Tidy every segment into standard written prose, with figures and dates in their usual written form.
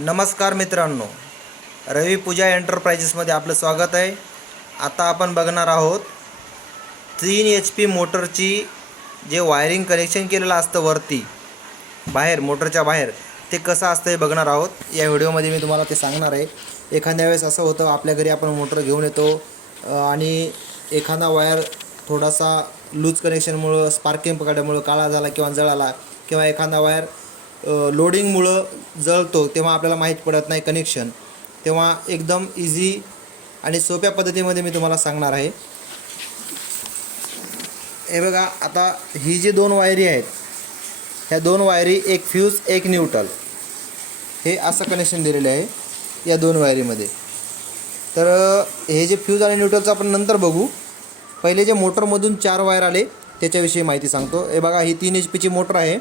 नमस्कार मित्रांनो, रवी पूजा एंटरप्राइजेसमध्ये आपलं स्वागत आहे. आता आपण बघणार आहोत 3 HP मोटरची जे वायरिंग कनेक्शन केलेलं असतं वरती बाहेर मोटरच्या बाहेर ते कसं असतं हे बघणार आहोत. या व्हिडिओमध्ये मी तुम्हाला ते सांगणार आहे. एखाद्या वेळेस असं होतं आपल्या घरी आपण मोटर घेऊन येतो आणि एखादा वायर थोडासा लूज कनेक्शनमुळं स्पार्किंग पकडल्यामुळं काळा झाला किंवा जळाला किंवा एखादा वायर लोडिंगमुळं जळतो तेव्हा आपल्याला माहीत पडत नाही कनेक्शन. तेव्हा एकदम इझी आणि सोप्या पद्धतीमध्ये मी तुम्हाला सांगणार आहे. हे बघा, आता ही जी दोन वायरी आहेत ह्या दोन वायरी, एक फ्यूज एक न्यूट्रल, हे असं कनेक्शन दिलेलं आहे या दोन वायरीमध्ये. तर हे जे फ्यूज आणि न्यूट्रलचं आपण नंतर बघू. पहिले जे मोटरमधून 4 वायर आले त्याच्याविषयी माहिती सांगतो. हे बघा, ही 3 HP मोटर आहे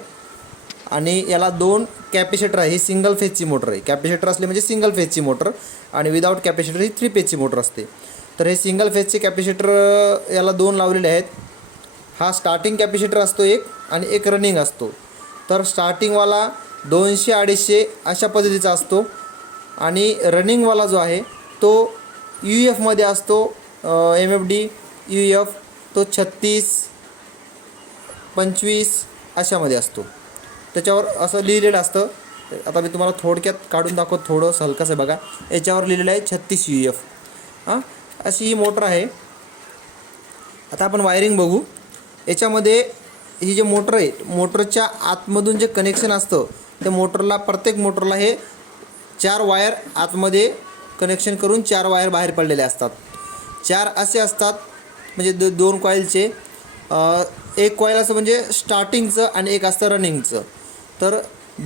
आणि याला 2 कॅपॅसिटर आहे. ही सिंगल फेजची मोटर आहे. कॅपॅसिटर असले म्हणजे सिंगल फेजची मोटर आणि विदाऊट कॅपॅसिटर ही 3 फेजची मोटर असते. तर हे सिंगल फेजचे कॅपॅसिटर याला 2 लावलेले आहेत. हा स्टार्टिंग कॅपॅसिटर असतो एक आणि एक रनिंग असतो. तर स्टार्टिंगवाला 200-250 अशा पद्धतीचा असतो आणि रनिंगवाला जो आहे तो UF असतो. MFD UF तो 36-25 अशामध्ये असतो. त्याच्यावर असं लिहिलेलं असतं. आता मी तुम्हाला थोडक्यात काढून दाखवतो, थोडंसं हलकंसं बघा. याच्यावर लिहिलेलं आहे 36 UF. अशी ही मोटर आहे. आता आपण वायरिंग बघू. याच्यामध्ये ही जे मोटर आहे, मोटरच्या आतमधून जे कनेक्शन असतं त्या मोटरला, प्रत्येक मोटरला हे 4 वायर आतमध्ये कनेक्शन करून 4 वायर बाहेर पडलेले असतात. 4 असे असतात म्हणजे 2 कॉईलचे. एक कॉईल असं म्हणजे स्टार्टिंगचं आणि एक असतं रनिंगचं. तर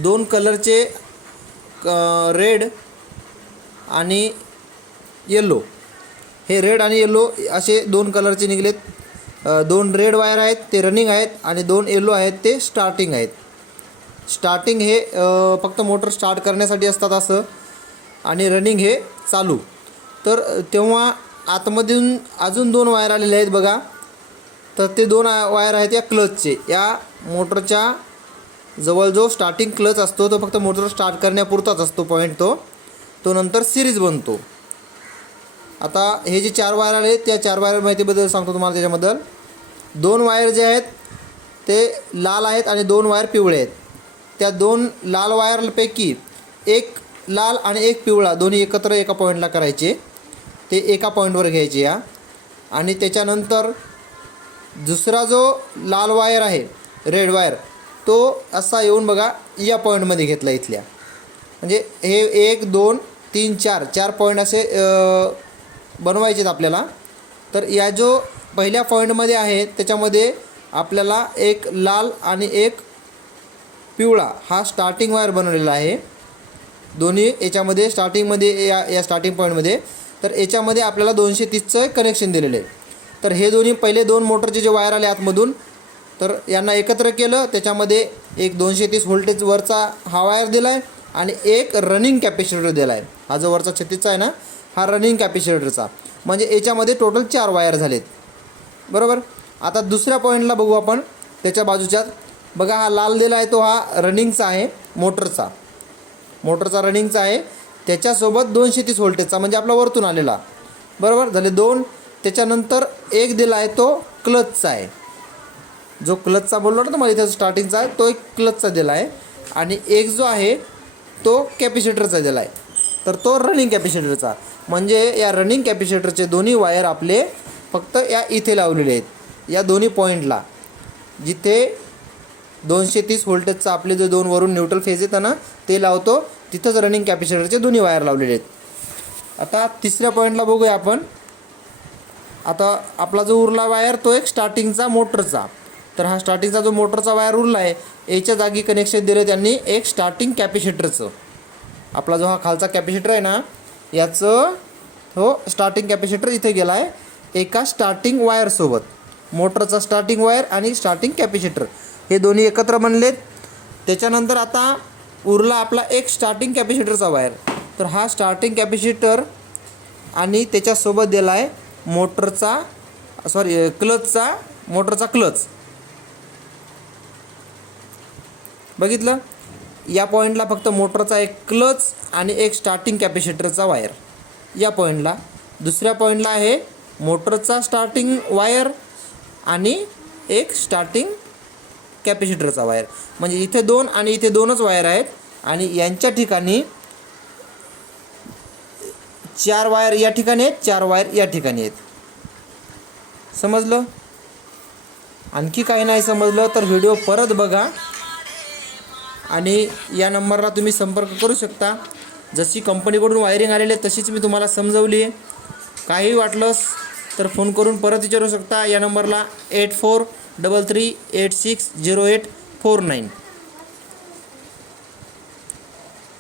2 कलरचे रेड आणि येलो, हे रेड आणि येलो असे 2 कलरचे निघलेत. 2 रेड वायर आहेत ते रनिंग आहेत आणि 2 येलो आहेत ते स्टार्टिंग आहेत. स्टार्टिंग हे फक्त मोटर स्टार्ट करण्यासाठी असतात असं, आणि रनिंग हे चालू. तर तेव्हा आतमधून अजून 2 वायर आलेले आहेत बघा. तर ते 2 वायर आहेत या क्लचचे. या मोटरच्या जवळ जो स्टार्टिंग क्लच असतो तो फक्त मोटर स्टार्ट करण्यापुरताच असतो पॉईंट. तो नंतर सिरीज बनतो. आता हे जे 4 वायर आले त्या 4 वायर माहितीबद्दल सांगतो तुम्हाला. त्याच्याबद्दल 2 वायर जे आहेत ते लाल आहेत आणि 2 वायर पिवळे आहेत. त्या 2 लाल वायरपैकी एक लाल आणि एक पिवळा दोन्ही एकत्र एका पॉईंटला करायचे. ते एका पॉईंटवर घ्यायचे या. आणि त्याच्यानंतर दुसरा जो लाल वायर आहे, रेड वायर, तो असा येऊन बघा या पॉईंटमध्ये घेतला इथल्या. म्हणजे हे 1 2 3 4 पॉईंट असे बनवायचे आहेत आपल्याला. तर या जो पहिल्या पॉईंटमध्ये आहे त्याच्यामध्ये आपल्याला एक लाल आणि एक पिवळा हा स्टार्टिंग वायर बनवलेला आहे. दोन्ही याच्यामध्ये स्टार्टिंगमध्ये या स्टार्टिंग पॉईंटमध्ये. तर याच्यामध्ये आपल्याला 230चं कनेक्शन दिलेलं आहे. तर हे दोन्ही पहिले 2 मोटरचे जे वायर आले आतमधून, तर यांना एकत्र केलं. त्याच्यामध्ये एक 230 व्होल्टेज वरचा हा वायर दिला आहे आणि एक रनिंग कॅपॅसिटर दिला आहे. हा जो वरचा 36चा आहे ना, हा रनिंग कॅपॅसिटरचा. म्हणजे याच्यामध्ये टोटल 4 वायर झालेत, बरोबर. आता दुसऱ्या पॉईंटला बघू आपण. त्याच्या बाजूच्यात बघा, हा लाल दिला आहे तो हा रनिंगचा आहे, मोटरचा रनिंगचा आहे. त्याच्यासोबत 230 व्होल्टेजचा म्हणजे आपला वरतून आलेला, बरोबर झाले 2. त्याच्यानंतर एक दिला आहे तो क्लचचा आहे. जो क्लचचा बोललो ना तुम्हाला इथे स्टार्टिंगचा आहे, तो एक क्लचचा दिला आहे. आणि एक जो आहे तो कॅपॅसिटरचा दिला आहे. तर तो रनिंग कॅपॅसिटरचा. म्हणजे या रनिंग कॅपॅसिटरचे दोन्ही वायर आपले फक्त या इथे लावलेले आहेत, या दोन्ही पॉईंटला. जिथे 230 व्होल्टेजचा आपले जो 2 वरून न्यूट्रल फेज येतं ना ते लावतो, तिथंच रनिंग कॅपॅसिटरचे दोन्ही वायर लावलेले आहेत. आता तिसऱ्या पॉईंटला बघूया आपण. आता आपला जो उरला वायर तो एक स्टार्टिंगचा मोटरचा. तर हा स्टार्टिंगचा जो मोटरचा वायर उरला आहे याच्या जागी कनेक्शन दिलं त्यांनी एक स्टार्टिंग कॅपॅसिटरचं. आपला जो हा खालचा कॅपॅसिटर आहे ना, याचं हो स्टार्टिंग कॅपॅसिटर इथे गेला आहे एका स्टार्टिंग वायरसोबत. मोटरचा स्टार्टिंग वायर आणि स्टार्टिंग कॅपॅसिटर हे दोन्ही एकत्र बनलेत. त्याच्यानंतर आता उरला आपला एक स्टार्टिंग कॅपॅसिटरचा वायर. तर हा स्टार्टिंग कॅपॅसिटर आणि त्याच्यासोबत दिला आहे मोटरचा क्लच. बघितलं, या पॉईंटला फक्त मोटरचा एक क्लच आणि एक स्टार्टिंग कॅपॅसिटरचा वायर या पॉईंटला. दुसऱ्या पॉईंटला आहे मोटरचा स्टार्टिंग वायर आणि एक स्टार्टिंग कॅपॅसिटरचा वायर. म्हणजे इथे 2 आणि इथे 2च वायर आहेत आणि यांच्या ठिकाणी 4 वायर या ठिकाणी आहेत, 4 वायर या ठिकाणी आहेत. समजलं? आणखी काही नाही समजलं तर व्हिडिओ परत बघा आणि या नंबरला तुम्ही संपर्क करू शकता. जशी कंपनीकडून वायरिंग आलेली आहे तशीच मी तुम्हाला समजवली आहे. काही वाटलंच तर फोन करून परत विचारू शकता या नंबरला 8433860849.